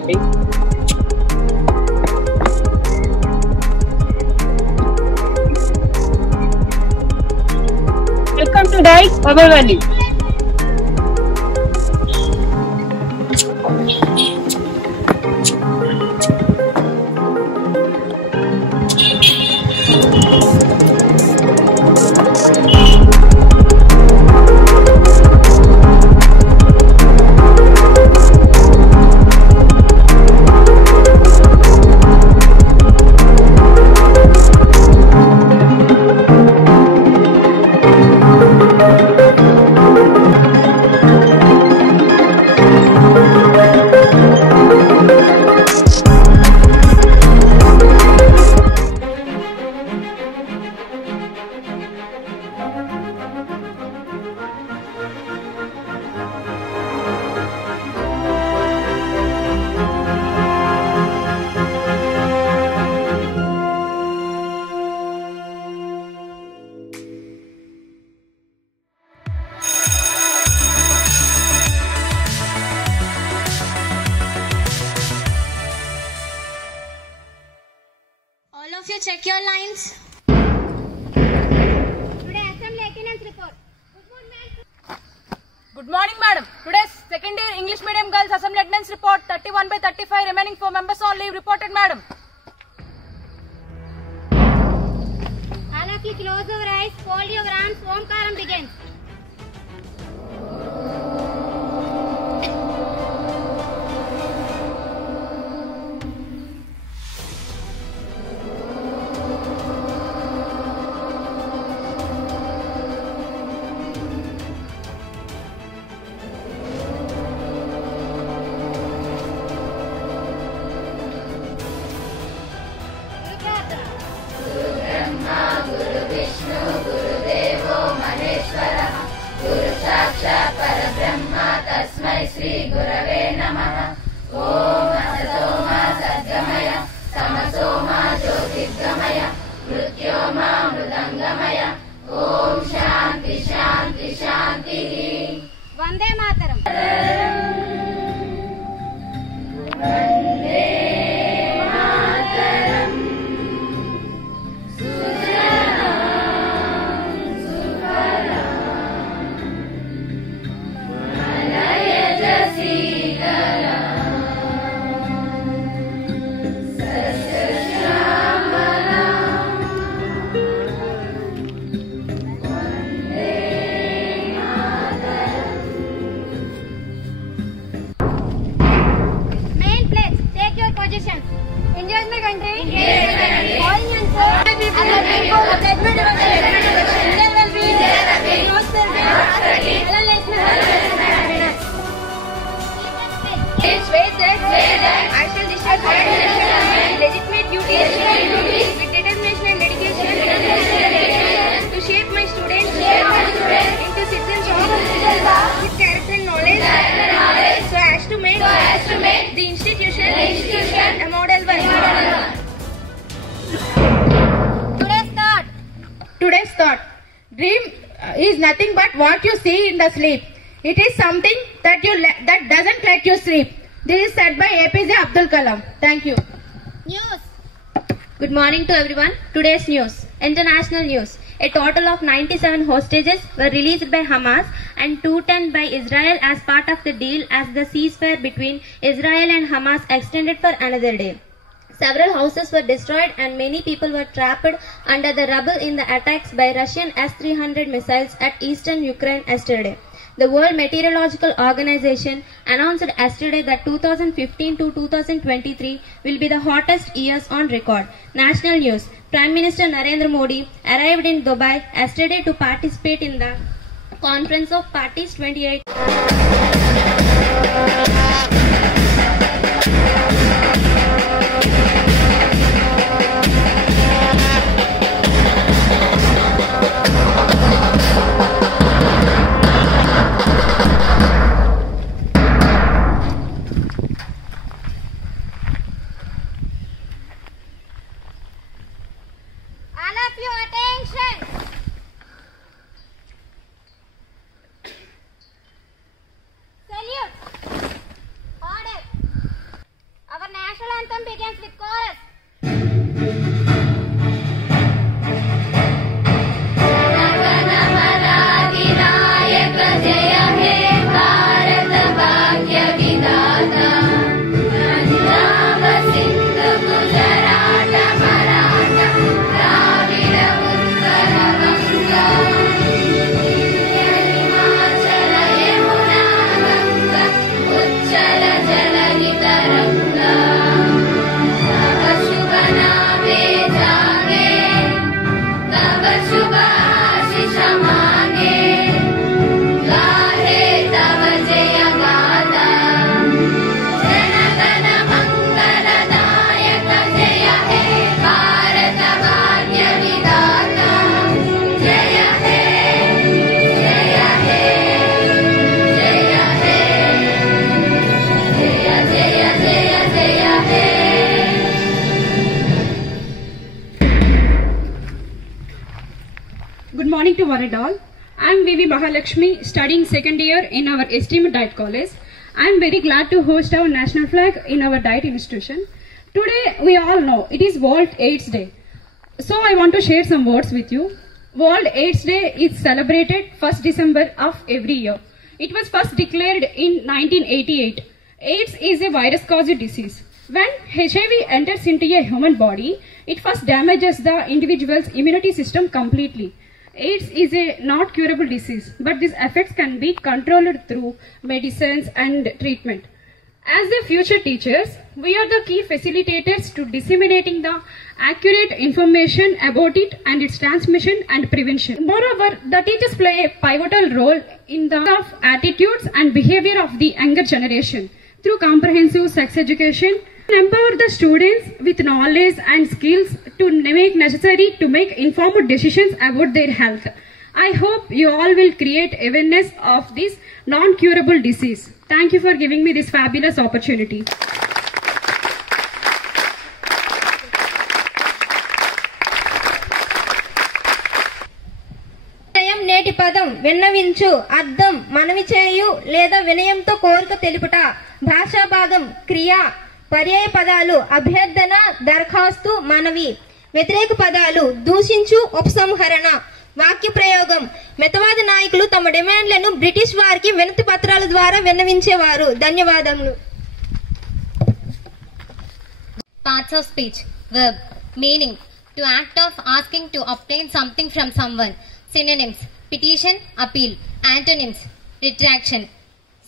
Welcome to Dike Bubble Valley. All of you check your lines. Today assembly attendance report. Good morning, madam. Today's second year English medium girls assembly attendance report 31/35. Remaining 4 members on leave reported, madam. All of you close your eyes, fold your arms. Omkaram begins. Vande Mataram. India is my country. All answer. Indian well-being, prosperity, I shall discharge my legitimate duties with determination and dedication to shape my students into citizens with character and knowledge, so as to make the institution a model one. Today's thought. Dream is nothing but what you see in the sleep. It is something that doesn't let you sleep. This is said by APJ Abdul Kalam. Thank you. News. Good morning to everyone. Today's news. International news. A total of 97 hostages were released by Hamas and 210 by Israel as part of the deal as the ceasefire between Israel and Hamas extended for another day. Several houses were destroyed and many people were trapped under the rubble in the attacks by Russian S-300 missiles at eastern Ukraine yesterday. The World Meteorological Organization announced yesterday that 2015 to 2023 will be the hottest years on record. National news. Prime Minister Narendra Modi arrived in Dubai yesterday to participate in the Conference of Parties 28. with chorus. Good morning to one and all. I am Vivi Mahalakshmi, studying second year in our esteemed Diet College. I am very glad to host our national flag in our Diet institution. Today, we all know it is World AIDS Day. So, I want to share some words with you. World AIDS Day is celebrated 1st December of every year. It was first declared in 1988. AIDS is a virus-caused disease. When HIV enters into a human body, it first damages the individual's immunity system completely. AIDS is a not curable disease, but these effects can be controlled through medicines and treatment. As the future teachers, we are the key facilitators to disseminating the accurate information about it and its transmission and prevention. Moreover, the teachers play a pivotal role in the attitudes and behavior of the younger generation through comprehensive sex education. Empower the students with knowledge and skills to make informed decisions about their health. I hope you all will create awareness of this non-curable disease. Thank you for giving me this fabulous opportunity. నేటి పదం విన్నవించు అర్థం మనవి చేయు లేదా వినయంతో కోరిక తెలుపుట భాషా భాగం క్రియ పర్యాయ పదాలు అభ్యర్థన దరఖాస్తు మనవి వ్యతిరేక పదాలు దూషించు ఉపసంహరణ వాక్య ప్రయోగం మితవాద నాయకులు తమ డిమాండ్లను బ్రిటిష్ వారికి వినతి పత్రాల ద్వారా విన్నవించేవారు ధన్యవాదములు Parts of speech. Verb. Meaning. To act of asking to obtain something from someone. Synonyms. Petition, appeal. Antonyms. Retraction.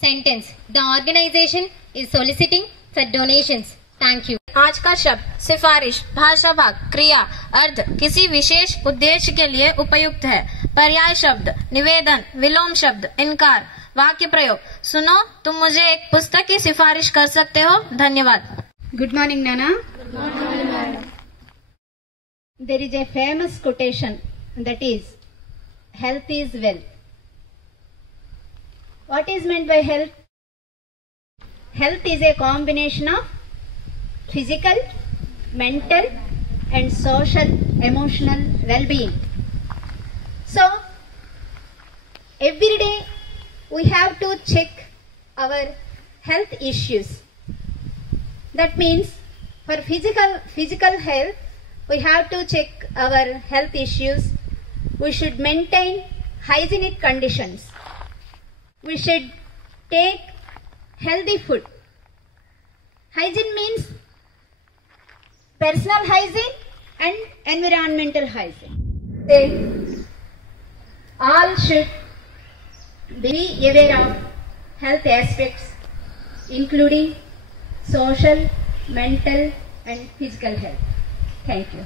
Sentence. The organization is soliciting for donations. Thank you. आज का शब्द सिफारिश भाषा भाग क्रिया अर्थ किसी विशेष उद्देश्य के लिए उपयुक्त है पर्याय शब्द निवेदन विलोम शब्द इनकार वाक्य प्रयोग सुनो तुम मुझे एक पुस्तक की सिफारिश कर सकते हो धन्यवाद Good morning, Nana. Good morning. There is a famous quotation that is, health is wealth. What is meant by health? Health is a combination of physical, mental and social, emotional well-being. So, every day we have to check our health issues. That means for physical health, we have to check our health issues. We should maintain hygienic conditions. We should take healthy food. Hygiene means personal hygiene and environmental hygiene. They all should be aware of health aspects, including social, mental and physical health. Thank you.